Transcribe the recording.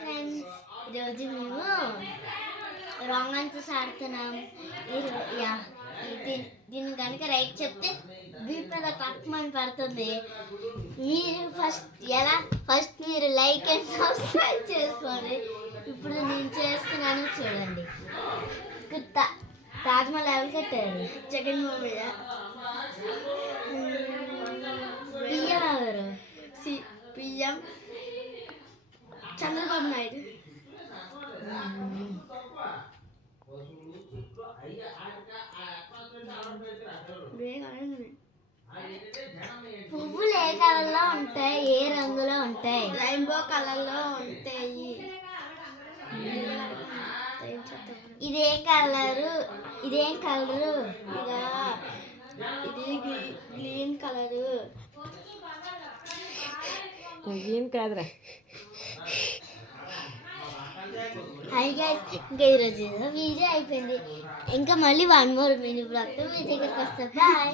Friends, ఈరోజు మేము wrong answers ఆడుతున్నాం. దీన్ని కనుక రైట్ చెప్తే బీప్ మీద కట్మని పడుతుంది. మీరు ఫస్ట్ మీరు లైక్ అండ్ సబ్స్క్రైబ్ చేసుకోండి. ఇప్పుడు నేను చేస్తున్నాను చూడండి. తాజ్మహల్ ఎవరు కట్టారు? జగన్మోహన్ మీద. పిఎం ఎవరు? పిఎం చంద్రబాబు నాయుడు. పువ్వులు ఏ కలర్లో ఉంటాయి? ఏ రంగులో ఉంటాయి? రెయిన్బో కలర్లో ఉంటాయి. ఇదేం కలరు? ఇదేం కలరు? ఇది గ్రీన్ కలరు. గ్రీన్ కాదురా. హాయ్ గైస్, ఇంకా ఈరోజు వీడియో అయిపోయింది. ఇంకా మళ్ళీ 1 more మినీ బ్లాగ్తో మీ దగ్గరికి వస్తా. బాయ్.